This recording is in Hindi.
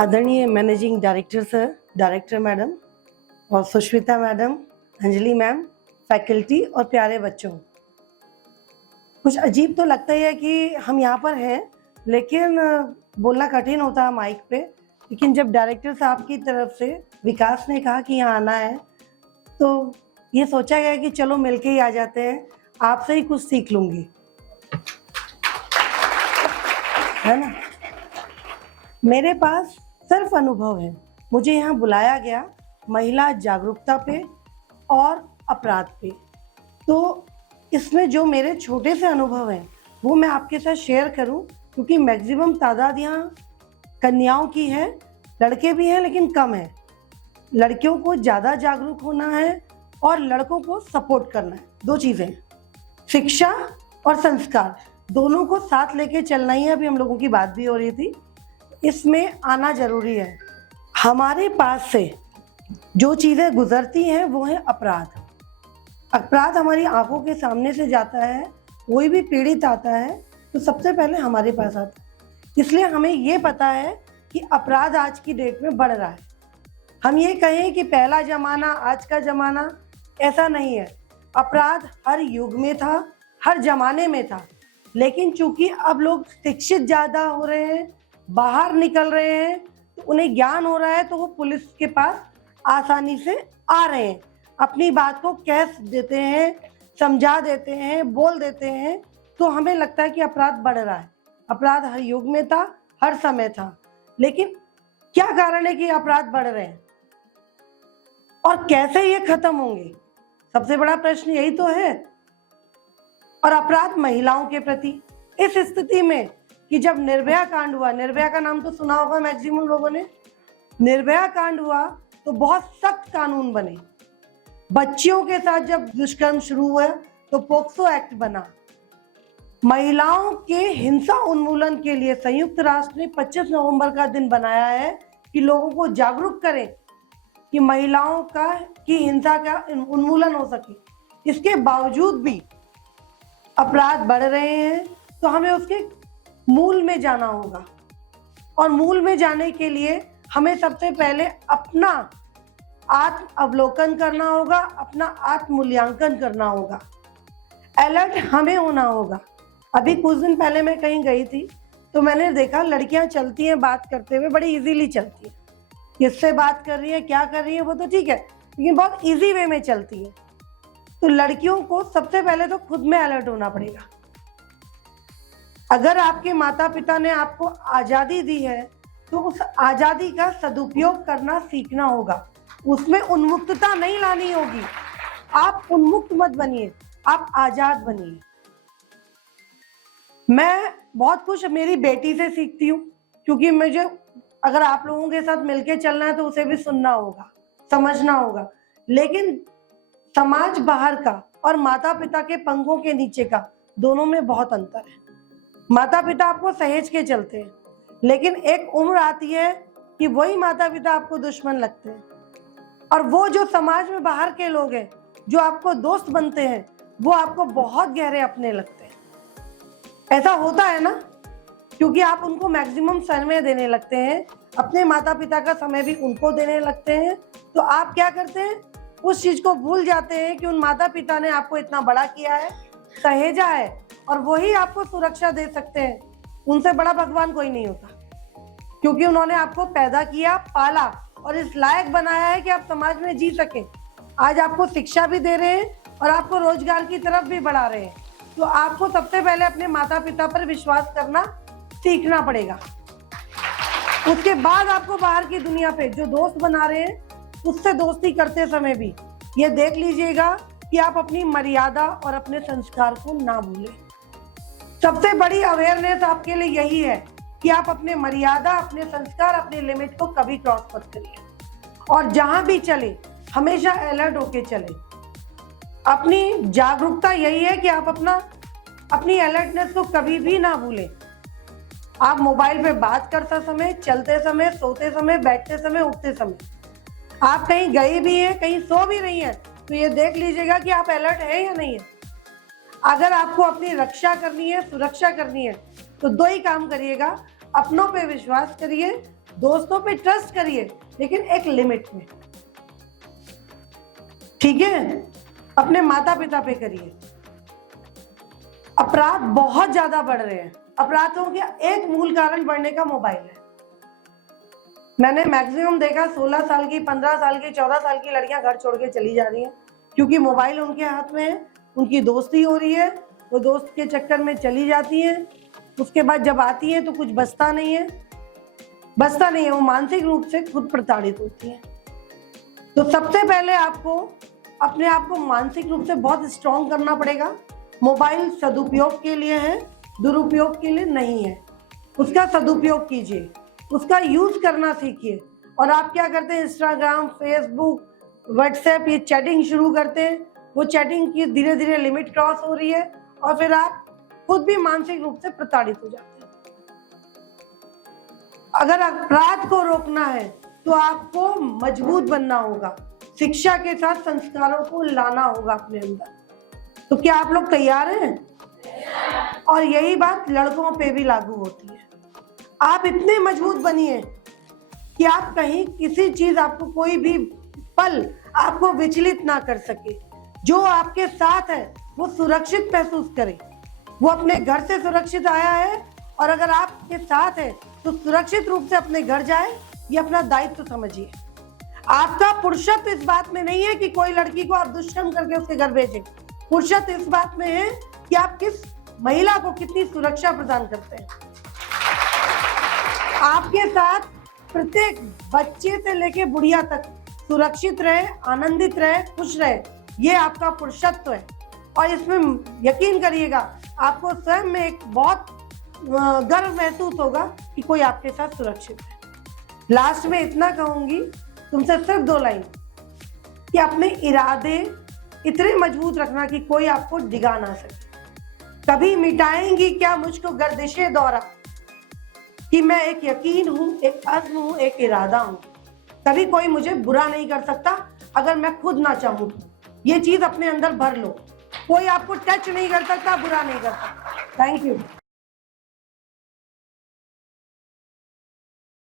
आदरणीय managing director sir, director madam और Sushmita madam, Anjali ma'am, faculty और प्यारे बच्चों, कुछ अजीब तो लगता ही है कि हम यहाँ पर हैं, लेकिन बोलना कठिन होता है माइक पे। लेकिन जब डायरेक्टर साहब की तरफ से विकास ने कहा कि यहाँ आना है, तो ये सोचा गया कि चलो मिलके ही आ जाते हैं, आपसे ही कुछ सीख लूँगी, है ना। मेरे पास सिर्फ अनुभव है। मुझे यहाँ बुलाया गया महिला जागरूकता पे और अपराध पे, तो इसमें जो मेरे छोटे से अनुभव हैं वो मैं आपके साथ शेयर करूं, क्योंकि मैक्सिमम तादाद यहाँ कन्याओं की है, लड़के भी हैं लेकिन कम है। लड़कियों को ज़्यादा जागरूक होना है और लड़कों को सपोर्ट करना है। दो चीज़ें, शिक्षा और संस्कार, दोनों को साथ लेके चलना ही है। अभी हम लोगों की बात भी हो रही थी, इसमें आना जरूरी है। हमारे पास से जो चीज़ें गुजरती हैं वो है अपराध। अपराध हमारी आंखों के सामने से जाता है, कोई भी पीड़ित आता है तो सबसे पहले हमारे पास आता है। इसलिए हमें ये पता है कि अपराध आज की डेट में बढ़ रहा है। हम ये कहें कि पहला ज़माना आज का ज़माना, ऐसा नहीं है। अपराध हर युग में था, हर ज़माने में था, लेकिन चूंकि अब लोग शिक्षित ज़्यादा हो रहे हैं, बाहर निकल रहे हैं, तो उन्हें ज्ञान हो रहा है, तो वो पुलिस के पास आसानी से आ रहे हैं, अपनी बात को कह देते हैं, समझा देते हैं, बोल देते हैं। तो हमें लगता है कि अपराध बढ़ रहा है। अपराध हर युग में था, हर समय था, लेकिन क्या कारण है कि अपराध बढ़ रहे हैं और कैसे ये खत्म होंगे? सबसे बड़ा प्रश्न यही तो है। और अपराध महिलाओं के प्रति, इस स्थिति में कि जब निर्भया कांड हुआ, निर्भया का नाम तो सुना होगा मैक्सिमम लोगों ने, निर्भया कांड हुआ तो बहुत सख्त कानून बने। बच्चियों के साथ जब दुष्कर्म शुरू हुआ तो पोक्सो एक्ट बना। महिलाओं के हिंसा उन्मूलन के लिए संयुक्त राष्ट्र ने 25 नवंबर का दिन बनाया है कि लोगों को जागरूक करें कि महिलाओं की हिंसा का उन्मूलन हो सके। इसके बावजूद भी अपराध बढ़ रहे हैं, तो हमें उसके मूल में जाना होगा। और मूल में जाने के लिए हमें सबसे पहले अपना आत्म अवलोकन करना होगा, अपना आत्म मूल्यांकन करना होगा, अलर्ट हमें होना होगा। अभी कुछ दिन पहले मैं कहीं गई थी तो मैंने देखा लड़कियां चलती हैं बात करते हुए, बड़ी इजीली चलती हैं। किससे बात कर रही है, क्या कर रही है वो तो ठीक है, लेकिन बहुत इजी वे में चलती है। तो लड़कियों को सबसे पहले तो खुद में अलर्ट होना पड़ेगा। अगर आपके माता पिता ने आपको आज़ादी दी है तो उस आज़ादी का सदुपयोग करना सीखना होगा। उसमें उन्मुक्तता नहीं लानी होगी। आप उन्मुक्त मत बनिए, आप आज़ाद बनिए। मैं बहुत कुछ मेरी बेटी से सीखती हूँ, क्योंकि मुझे अगर आप लोगों के साथ मिलके चलना है तो उसे भी सुनना होगा, समझना होगा। लेकिन समाज बाहर का और माता पिता के पंखों के नीचे का, दोनों में बहुत अंतर है। माता पिता आपको सहेज के चलते हैं, लेकिन एक उम्र आती है कि वही माता पिता आपको दुश्मन लगते हैं। और वो जो समाज में बाहर के लोग हैं जो आपको दोस्त बनते हैं, वो आपको बहुत गहरे अपने लगते हैं। ऐसा होता है ना, क्योंकि आप उनको मैक्सिमम समय देने लगते हैं, अपने माता पिता का समय भी उनको देने लगते हैं। तो आप क्या करते हैं, उस चीज को भूल जाते हैं कि उन माता पिता ने आपको इतना बड़ा किया है, सहेजा है, और वही आपको सुरक्षा दे सकते हैं। उनसे बड़ा भगवान कोई नहीं होता, क्योंकि उन्होंने आपको पैदा किया, पाला और इस लायक बनाया है कि आप समाज में जी सके। आज आपको शिक्षा भी दे रहे हैं और आपको रोजगार की तरफ भी बढ़ा रहे हैं। तो आपको सबसे पहले अपने माता पिता पर विश्वास करना सीखना पड़ेगा। उसके बाद आपको बाहर की दुनिया पे जो दोस्त बना रहे हैं, उससे दोस्ती करते समय भी ये देख लीजिएगा कि आप अपनी मर्यादा और अपने संस्कार को ना भूलें। सबसे बड़ी अवेयरनेस आपके लिए यही है कि आप अपने मर्यादा, अपने संस्कार, अपने लिमिट को कभी क्रॉस मत करिए। और जहां भी चले हमेशा अलर्ट होके चले। अपनी जागरूकता यही है कि आप अपनी अलर्टनेस को कभी भी ना भूलें। आप मोबाइल पे बात करते समय, चलते समय, सोते समय, बैठते समय, उठते समय, आप कहीं गए भी हैं, कहीं सो भी रही हैं, तो ये देख लीजिएगा कि आप अलर्ट है या नहीं है। अगर आपको अपनी रक्षा करनी है, सुरक्षा करनी है, तो दो ही काम करिएगा, अपनों पे विश्वास करिए दोस्तों पे ट्रस्ट करिए, लेकिन एक लिमिट में, ठीक है? अपने माता पिता पे करिए। अपराध बहुत ज्यादा बढ़ रहे हैं। अपराधों के एक मूल कारण बढ़ने का मोबाइल है। मैंने मैक्सिमम देखा 16 साल की, 15 साल की, 14 साल की लड़कियां घर छोड़ के चली जा रही हैं, क्योंकि मोबाइल उनके हाथ में है, उनकी दोस्ती हो रही है, वो दोस्त के चक्कर में चली जाती हैं। उसके बाद जब आती है तो कुछ बचता नहीं है, वो मानसिक रूप से खुद प्रताड़ित होती है। तो सबसे पहले आपको अपने आप को मानसिक रूप से बहुत स्ट्रांग करना पड़ेगा। मोबाइल सदुपयोग के लिए है, दुरुपयोग के लिए नहीं है। उसका सदुपयोग कीजिए, उसका यूज करना सीखिए। और आप क्या करते हैं, इंस्टाग्राम, फेसबुक, व्हाट्सएप, ये चैटिंग शुरू करते हैं। वो चैटिंग की धीरे धीरे लिमिट क्रॉस हो रही है और फिर आप खुद भी मानसिक रूप से प्रताड़ित हो जाते हैं। अगर अपराध को रोकना है तो आपको मजबूत बनना होगा, शिक्षा के साथ संस्कारों को लाना होगा अपने अंदर। तो क्या आप लोग तैयार हैं? और यही बात लड़कों पे भी लागू होती है। आप इतने मजबूत बनिए कि आप कहीं किसी चीज, आपको कोई भी पल आपको विचलित ना कर सके। जो आपके साथ है वो सुरक्षित महसूस करे। वो अपने घर से सुरक्षित आया है और अगर आपके साथ है तो सुरक्षित रूप से अपने घर जाए, ये अपना दायित्व समझिए। आपका पुरुषत्व इस बात में नहीं है कि कोई लड़की को आप दुष्कर्म करके उसके घर भेजें। पुरुषत्व इस बात में है कि आप किस महिला को कितनी सुरक्षा प्रदान करते हैं। आपके साथ प्रत्येक बच्चे से लेके बुढ़िया तक सुरक्षित रहे, आनंदित रहे, खुश रहे, ये आपका पुरुषत्व है। और इसमें यकीन करिएगा आपको स्वयं में एक बहुत गर्व महसूस होगा कि कोई आपके साथ सुरक्षित है। लास्ट में इतना कहूंगी तुमसे, सिर्फ 2 लाइन, कि अपने इरादे इतने मजबूत रखना कि कोई आपको डिगा ना सके। कभी मिटाएंगी क्या मुझको गर्दिशे दौरा, कि मैं एक यकीन हूं, एक अज़्म हूं, एक इरादा हूं। कभी कोई मुझे बुरा नहीं कर सकता अगर मैं खुद ना चाहूं। ये चीज अपने अंदर भर लो। कोई आपको टच नहीं कर सकता, बुरा नहीं कर सकता। Thank you.